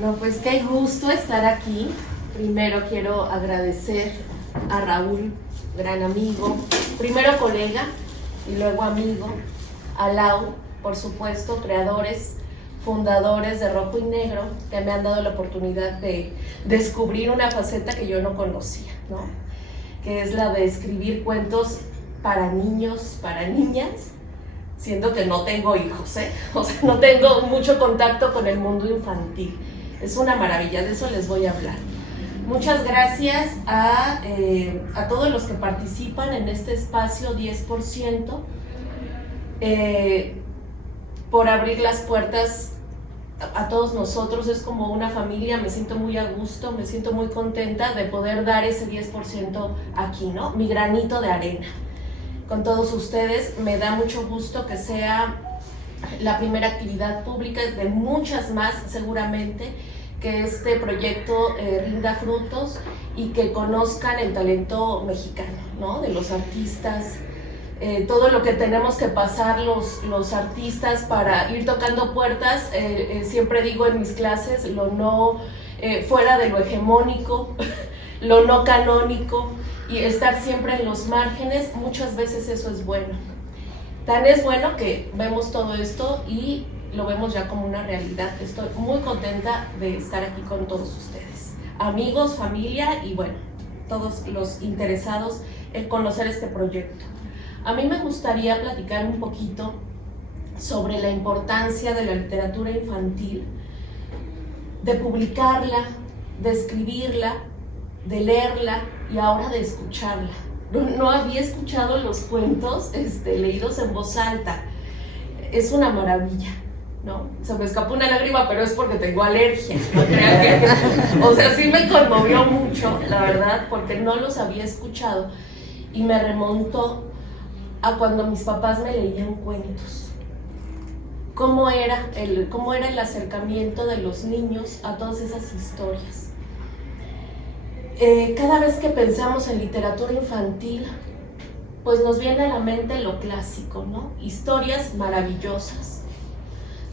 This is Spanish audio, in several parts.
No, pues qué gusto estar aquí. Primero quiero agradecer a Raúl, gran amigo, primero colega y luego amigo, a Lau, por supuesto, creadores, fundadores de Rojo y Negro, que me han dado la oportunidad de descubrir una faceta que yo no conocía, ¿no? Que es la de escribir cuentos para niños, para niñas, siendo que no tengo hijos, o sea, no tengo mucho contacto con el mundo infantil. Es una maravilla, de eso les voy a hablar. Muchas gracias a todos los que participan en este espacio 10%, por abrir las puertas a todos nosotros. Es como una familia, me siento muy a gusto, me siento muy contenta de poder dar ese 10% aquí, ¿no? Mi granito de arena. Con todos ustedes, me da mucho gusto que sea la primera actividad pública de muchas más seguramente, que este proyecto rinda frutos y que conozcan el talento mexicano, ¿no? De los artistas, todo lo que tenemos que pasar los artistas para ir tocando puertas. Siempre digo en mis clases, lo no fuera de lo hegemónico, lo no canónico, y estar siempre en los márgenes. Muchas veces eso es bueno. Tan es bueno que vemos todo esto y lo vemos ya como una realidad. Estoy muy contenta de estar aquí con todos ustedes, amigos, familia y bueno, todos los interesados en conocer este proyecto. A mí me gustaría platicar un poquito sobre la importancia de la literatura infantil, de publicarla, de escribirla, de leerla y ahora de escucharla. No había escuchado los cuentos leídos en voz alta. Es una maravilla, ¿no? Se me escapó una lágrima, pero es porque tengo alergia, no crean que... O sea, sí me conmovió mucho, la verdad, porque no los había escuchado y me remontó a cuando mis papás me leían cuentos. ¿Cómo era el acercamiento de los niños a todas esas historias? Cada vez que pensamos en literatura infantil, pues nos viene a la mente lo clásico, ¿no? Historias maravillosas,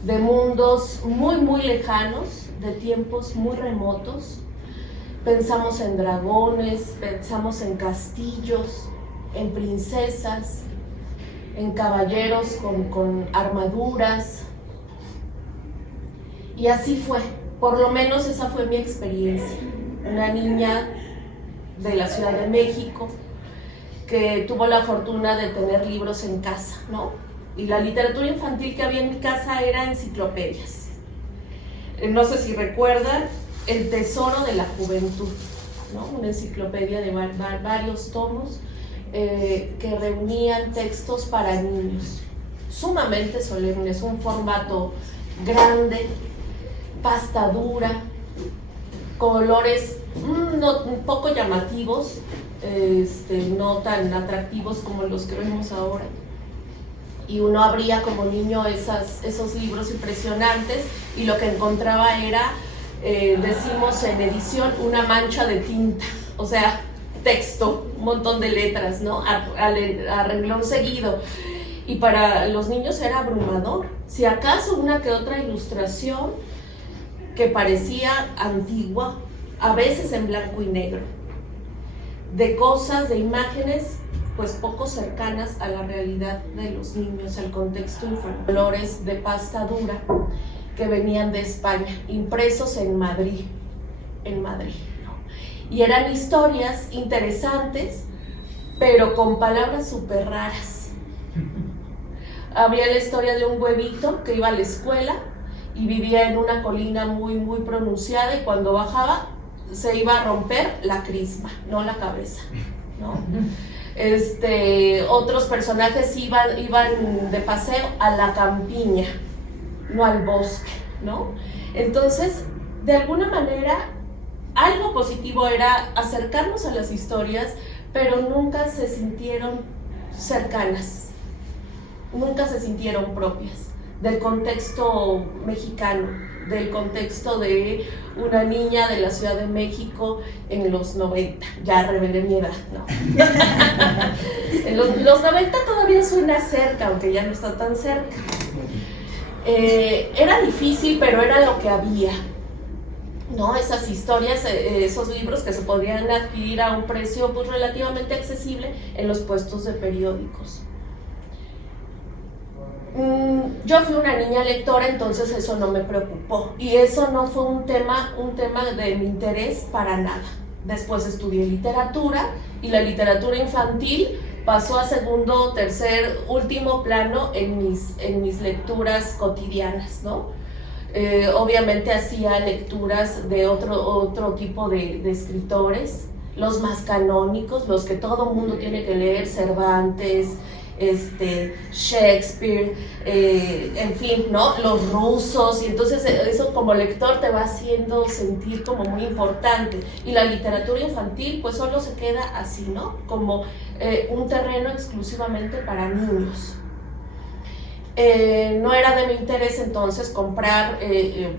de mundos muy, muy lejanos, de tiempos muy remotos. Pensamos en dragones, pensamos en castillos, en princesas, en caballeros con armaduras. Y así fue, por lo menos esa fue mi experiencia. Una niña de la Ciudad de México que tuvo la fortuna de tener libros en casa, ¿no? Y la literatura infantil que había en mi casa era enciclopedias. No sé si recuerdan El Tesoro de la Juventud, ¿no? Una enciclopedia de varios tomos que reunían textos para niños, sumamente solemnes, un formato grande, pasta dura, colores un poco llamativos, no tan atractivos como los que vemos ahora. Y uno abría como niño esos libros impresionantes y lo que encontraba era, decimos en edición, una mancha de tinta, o sea, texto, un montón de letras, ¿no? A renglón seguido. Y para los niños era abrumador. Si acaso una que otra ilustración que parecía antigua, a veces en blanco y negro, de cosas, de imágenes, pues poco cercanas a la realidad de los niños, al contexto infantil. Colores de pasta dura que venían de España, impresos en Madrid, ¿no? Y eran historias interesantes, pero con palabras súper raras. Había la historia de un huevito que iba a la escuela y vivía en una colina muy, muy pronunciada, y cuando bajaba se iba a romper la crisma, no la cabeza, ¿no? Otros personajes iban de paseo a la campiña, no al bosque, ¿no? Entonces, de alguna manera, algo positivo era acercarnos a las historias, pero nunca se sintieron cercanas, nunca se sintieron propias del contexto mexicano, del contexto de una niña de la Ciudad de México en los 90, ya revelé mi edad, ¿no? En los 90 todavía suena cerca, aunque ya no está tan cerca. Era difícil, pero era lo que había. ¿no? Esas historias, esos libros que se podrían adquirir a un precio pues relativamente accesible en los puestos de periódicos. Yo fui una niña lectora, entonces eso no me preocupó y eso no fue un tema de mi interés para nada. Después estudié literatura y la literatura infantil pasó a segundo, tercer, último plano en mis lecturas cotidianas, ¿no? Obviamente hacía lecturas de otro tipo de escritores, los más canónicos, los que todo mundo tiene que leer, Cervantes, Shakespeare, en fin, ¿no? Los rusos, y entonces eso como lector te va haciendo sentir como muy importante. Y la literatura infantil pues solo se queda así, ¿no? Como un terreno exclusivamente para niños. No era de mi interés entonces comprar,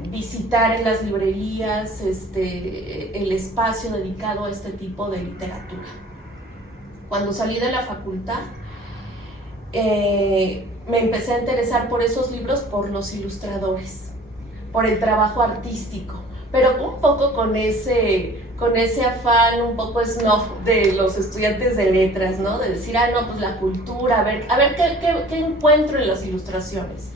visitar en las librerías el espacio dedicado a este tipo de literatura. Cuando salí de la facultad, me empecé a interesar por esos libros, por los ilustradores, por el trabajo artístico, pero un poco con ese afán un poco snob de los estudiantes de letras, ¿no? De decir, no, pues la cultura, a ver qué encuentro en las ilustraciones.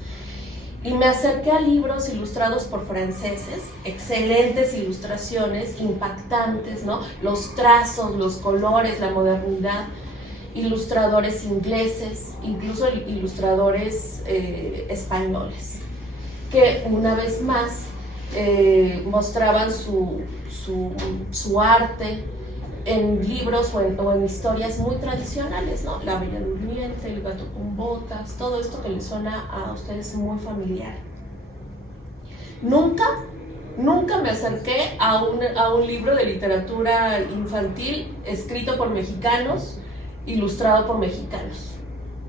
Y me acerqué a libros ilustrados por franceses, excelentes ilustraciones, impactantes, ¿no? Los trazos, los colores, la modernidad. Ilustradores ingleses, incluso ilustradores españoles, que una vez más mostraban su arte en libros o en historias muy tradicionales, ¿no? La Bella Durmiente, El gato con botas, todo esto que les suena a ustedes muy familiar. Nunca me acerqué a un libro de literatura infantil escrito por mexicanos, ilustrado por mexicanos.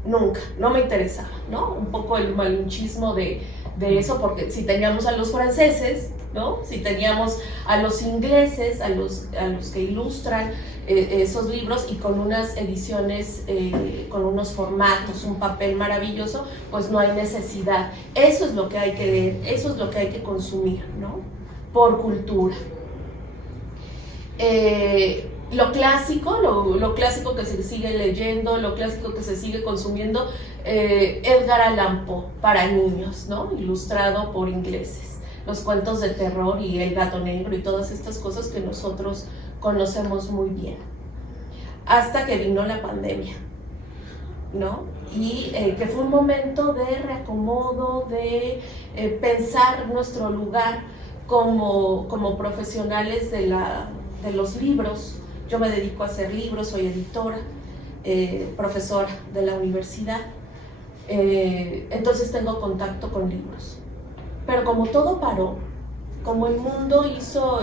Nunca, no me interesaba, ¿no? Un poco el malinchismo de eso, porque si teníamos a los franceses, ¿no? Si teníamos a los ingleses, a los que ilustran esos libros y con unas ediciones, con unos formatos, un papel maravilloso, pues no hay necesidad. Eso es lo que hay que leer, eso es lo que hay que consumir, ¿no? Por cultura. Lo clásico que se sigue leyendo, lo clásico que se sigue consumiendo, Edgar Allan Poe para niños, ¿no? Ilustrado por ingleses. Los cuentos de terror y El gato negro y todas estas cosas que nosotros conocemos muy bien. Hasta que vino la pandemia, ¿no? Y que fue un momento de reacomodo, de pensar nuestro lugar como profesionales de los libros. Yo me dedico a hacer libros, soy editora, profesora de la universidad, entonces tengo contacto con libros. Pero como todo paró, como el mundo hizo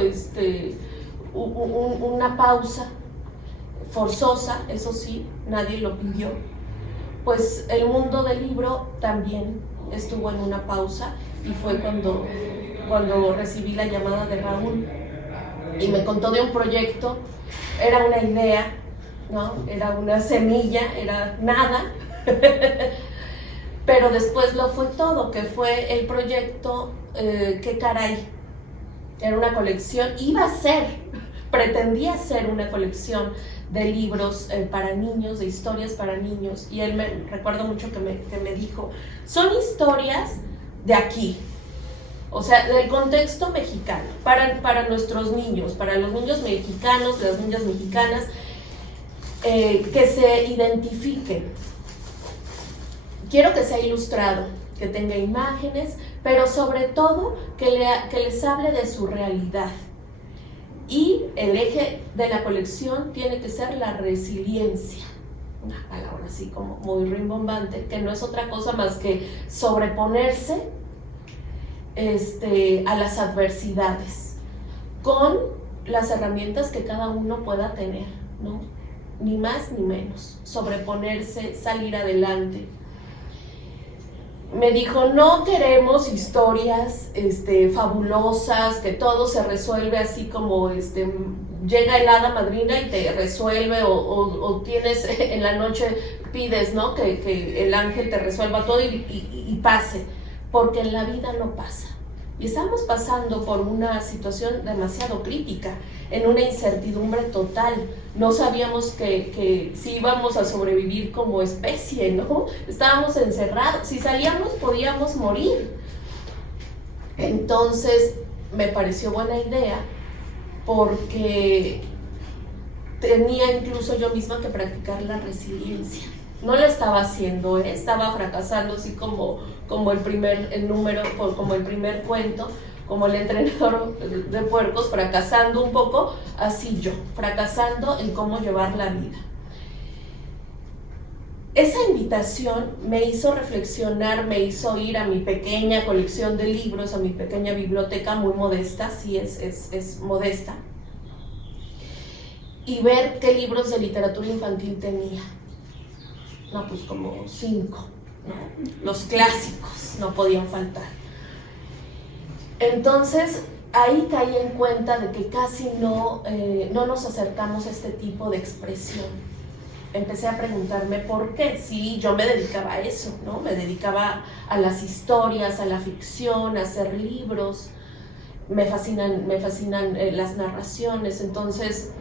una pausa forzosa, eso sí, nadie lo pidió, pues el mundo del libro también estuvo en una pausa y fue cuando recibí la llamada de Raúl y me contó de un proyecto. Era una idea, ¿no? Era una semilla, era nada, pero después lo fue todo, que fue el proyecto Qué caray. Era una colección, pretendía ser una colección de libros para niños, de historias para niños, y él recuerdo mucho que me dijo, son historias de aquí, o sea, del contexto mexicano, para nuestros niños, para los niños mexicanos, las niñas mexicanas, que se identifiquen. Quiero que sea ilustrado, que tenga imágenes, pero sobre todo que les hable de su realidad. Y el eje de la colección tiene que ser la resiliencia, una palabra así como muy rimbombante, que no es otra cosa más que sobreponerse a las adversidades con las herramientas que cada uno pueda tener, ¿no? Ni más ni menos, sobreponerse, salir adelante. Me dijo, no queremos historias fabulosas, que todo se resuelve así como llega el hada madrina y te resuelve, o tienes en la noche, pides, ¿no? Que el ángel te resuelva todo y pase, porque en la vida no pasa. Y estábamos pasando por una situación demasiado crítica, en una incertidumbre total. No sabíamos que si íbamos a sobrevivir como especie, ¿no? Estábamos encerrados. Si salíamos podíamos morir. Entonces me pareció buena idea porque tenía incluso yo misma que practicar la resiliencia. No la estaba haciendo, estaba fracasando así como el primer cuento, como el entrenador de puercos, fracasando un poco, así yo, fracasando en cómo llevar la vida. Esa invitación me hizo reflexionar, me hizo ir a mi pequeña colección de libros, a mi pequeña biblioteca muy modesta, sí es modesta, y ver qué libros de literatura infantil tenía. No, pues como 5, ¿no? Los clásicos no podían faltar. Entonces, ahí caí en cuenta de que casi no nos acercamos a este tipo de expresión. Empecé a preguntarme por qué. Sí, yo me dedicaba a eso, ¿no? Me dedicaba a las historias, a la ficción, a hacer libros. Me fascinan las narraciones. Entonces,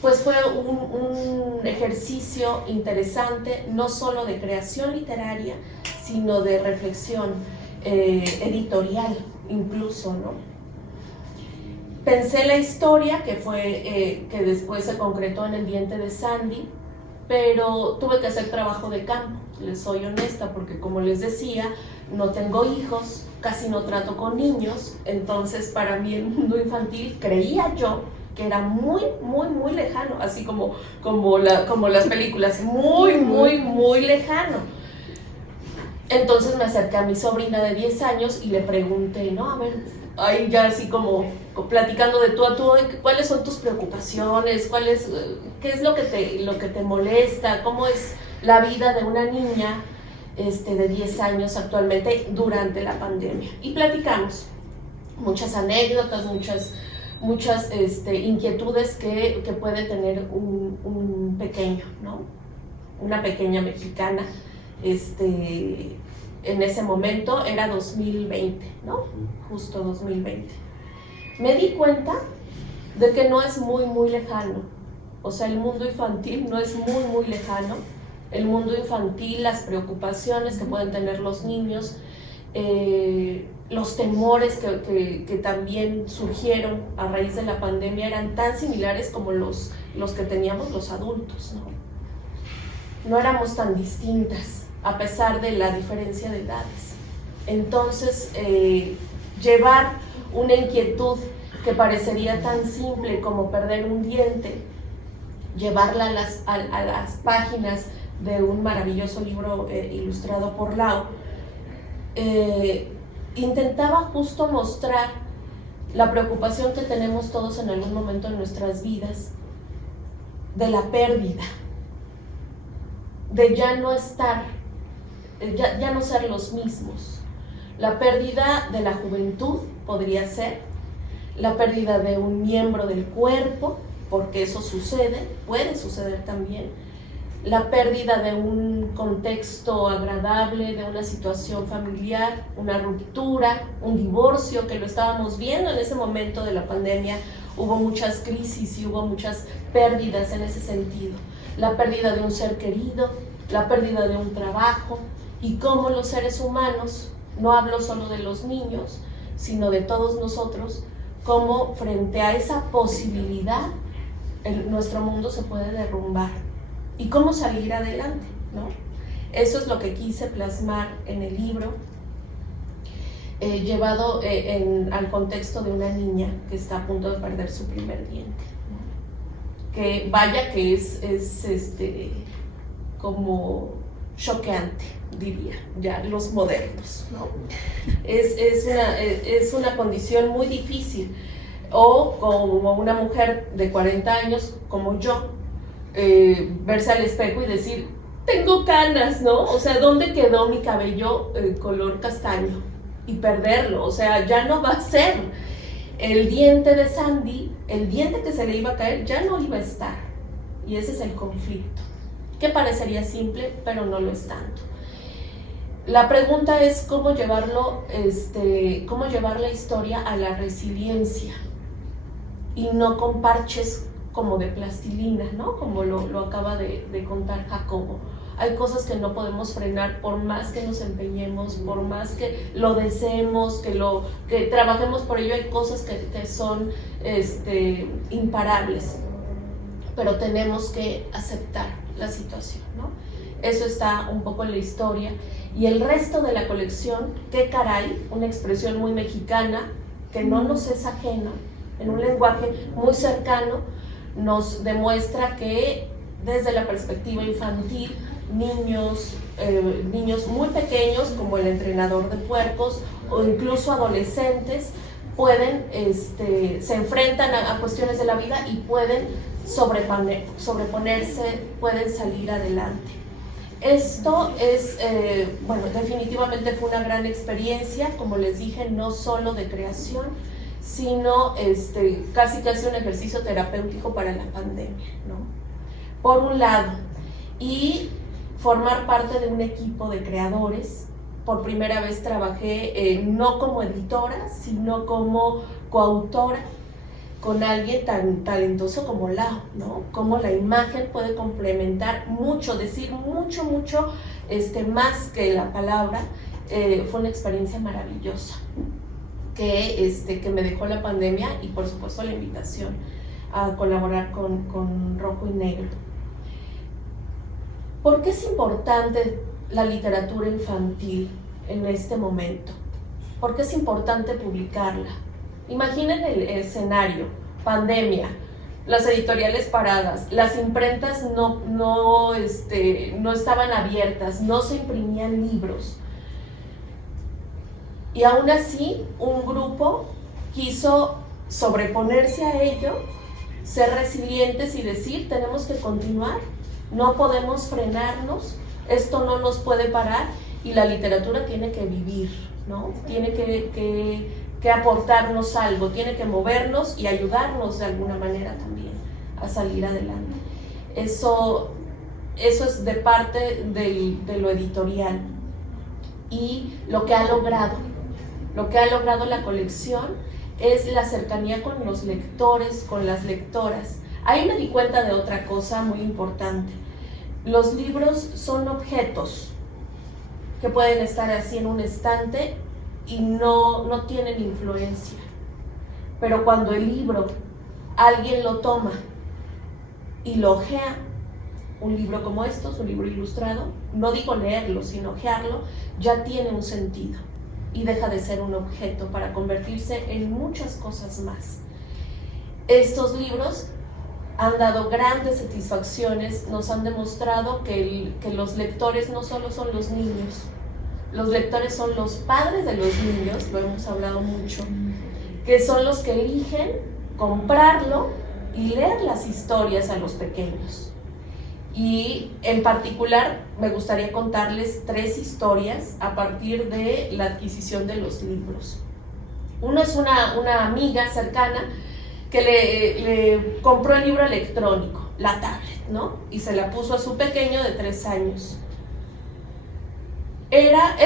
pues fue un ejercicio interesante, no solo de creación literaria, sino de reflexión editorial incluso, ¿no? Pensé la historia que después se concretó en El diente de Sandy, pero tuve que hacer trabajo de campo, les soy honesta, porque como les decía, no tengo hijos, casi no trato con niños, entonces para mí el mundo infantil creía yo que era muy, muy, muy lejano, así como las películas, muy, muy, muy lejano. Entonces me acerqué a mi sobrina de 10 años y le pregunté, ¿no? A ver, ahí ya así como platicando de tú a tú, ¿cuáles son tus preocupaciones? ¿Qué es lo que te molesta? ¿Cómo es la vida de una niña de 10 años actualmente durante la pandemia? Y platicamos muchas anécdotas, muchas inquietudes que puede tener un pequeño, ¿no? Una pequeña mexicana. En ese momento era 2020, ¿no? Justo 2020. Me di cuenta de que no es muy, muy lejano. O sea, el mundo infantil no es muy, muy lejano. El mundo infantil, las preocupaciones que pueden tener los niños, los temores que también surgieron a raíz de la pandemia eran tan similares como los que teníamos los adultos, ¿no? No éramos tan distintas, a pesar de la diferencia de edades. Entonces, llevar una inquietud que parecería tan simple como perder un diente, llevarla a las páginas de un maravilloso libro ilustrado por Lau, intentaba justo mostrar la preocupación que tenemos todos en algún momento en nuestras vidas de la pérdida, de ya no estar, ya no ser los mismos. La pérdida de la juventud podría ser, la pérdida de un miembro del cuerpo, porque eso puede suceder también, la pérdida de un contexto agradable, de una situación familiar, una ruptura, un divorcio, que lo estábamos viendo en ese momento de la pandemia. Hubo muchas crisis y hubo muchas pérdidas en ese sentido. La pérdida de un ser querido, la pérdida de un trabajo, y cómo los seres humanos, no hablo solo de los niños, sino de todos nosotros, cómo frente a esa posibilidad nuestro mundo se puede derrumbar y cómo salir adelante, ¿no? Eso es lo que quise plasmar en el libro, llevado al contexto de una niña que está a punto de perder su primer diente, ¿no? Que vaya que es como choqueante, diría ya los modernos, ¿no? Es una condición muy difícil. O como una mujer de 40 años como yo, verse al espejo y decir, tengo canas, ¿no? O sea, ¿dónde quedó mi cabello color castaño? Y perderlo, o sea, ya no va a ser. El diente de Sandy, el diente que se le iba a caer, ya no iba a estar. Y ese es el conflicto, que parecería simple, pero no lo es tanto. La pregunta es cómo cómo llevar la historia a la resiliencia y no con parches como de plastilina, ¿no? Como lo acaba de contar Jacobo. Hay cosas que no podemos frenar por más que nos empeñemos, por más que lo deseemos, que trabajemos por ello. Hay cosas que son imparables, pero tenemos que aceptar la situación, ¿no? Eso está un poco en la historia. Y el resto de la colección, qué caray, una expresión muy mexicana que no nos es ajena, en un lenguaje muy cercano, nos demuestra que desde la perspectiva infantil, niños muy pequeños, como el entrenador de puercos, o incluso adolescentes, pueden, se enfrentan a cuestiones de la vida y pueden sobreponerse, pueden salir adelante. Esto es, definitivamente fue una gran experiencia, como les dije, no solo de creación, sino casi un ejercicio terapéutico para la pandemia, ¿no? Por un lado, y formar parte de un equipo de creadores. Por primera vez trabajé no como editora, sino como coautora con alguien tan talentoso como Lau, ¿no? Cómo la imagen puede complementar mucho, decir mucho, más que la palabra. Fue una experiencia maravillosa que me dejó la pandemia y por supuesto la invitación a colaborar con Rojo y Negro. ¿Por qué es importante la literatura infantil en este momento? ¿Por qué es importante publicarla? Imaginen el escenario, pandemia, las editoriales paradas, las imprentas no estaban abiertas, no se imprimían libros. Y aún así, un grupo quiso sobreponerse a ello, ser resilientes y decir, tenemos que continuar, no podemos frenarnos, esto no nos puede parar y la literatura tiene que vivir, ¿no? Tiene que aportarnos algo, tiene que movernos y ayudarnos de alguna manera también a salir adelante. Eso es de parte de lo editorial. Y lo que ha logrado la colección es la cercanía con los lectores, con las lectoras. Ahí me di cuenta de otra cosa muy importante. Los libros son objetos que pueden estar así en un estante y no tienen influencia. Pero cuando el libro alguien lo toma y lo ojea, un libro como estos, un libro ilustrado, no digo leerlo, sino ojearlo, ya tiene un sentido y deja de ser un objeto para convertirse en muchas cosas más. Estos libros han dado grandes satisfacciones, nos han demostrado que los lectores no solo son los niños, los lectores son los padres de los niños, lo hemos hablado mucho, que son los que eligen comprarlo y leer las historias a los pequeños. Y en particular me gustaría contarles 3 historias a partir de la adquisición de los libros. Uno es una amiga cercana que le compró el libro electrónico, la tablet, ¿no? Y se la puso a su pequeño de 3 años. Ella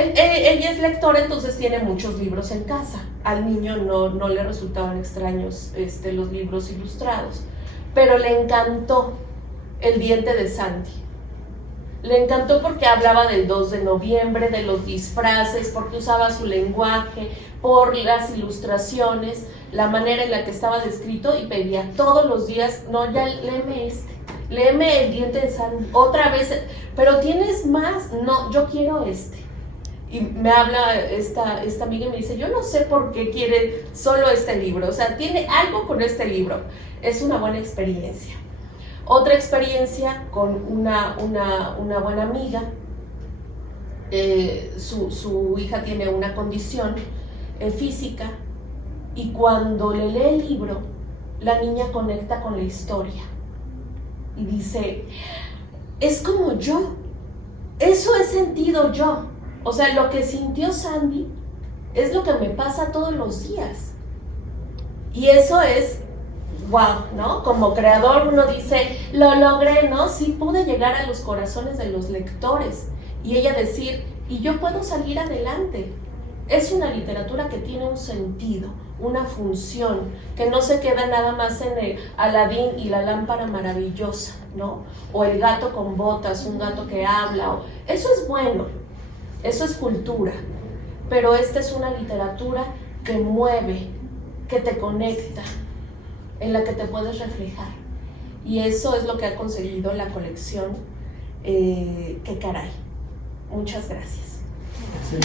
es lectora, entonces tiene muchos libros en casa. Al niño no le resultaban extraños los libros ilustrados, pero le encantó El diente de Sandy. Le encantó porque hablaba del 2 de noviembre, de los disfraces, porque usaba su lenguaje, por las ilustraciones, la manera en la que estaba descrito, y pedía todos los días, no, ya léeme El diente de Sandy, otra vez, pero tienes más, no, yo quiero Y me habla esta amiga y me dice, yo no sé por qué quiere solo este libro, o sea, tiene algo con este libro. Es una buena experiencia. Otra experiencia con una buena amiga, su hija tiene una condición física, y cuando le lee el libro, la niña conecta con la historia y dice, es como yo, eso he sentido yo. O sea, lo que sintió Sandy es lo que me pasa todos los días. Y eso es wow, ¿no? Como creador uno dice, lo logré, ¿no? Sí pude llegar a los corazones de los lectores. Y ella decir, y yo puedo salir adelante. Es una literatura que tiene un sentido, una función, que no se queda nada más en el Aladín y la lámpara maravillosa, ¿no? O el gato con botas, un gato que habla. Eso es bueno, eso es cultura, pero esta es una literatura que mueve, que te conecta, en la que te puedes reflejar. Y eso es lo que ha conseguido la colección Qué Caray. Muchas gracias. Sí.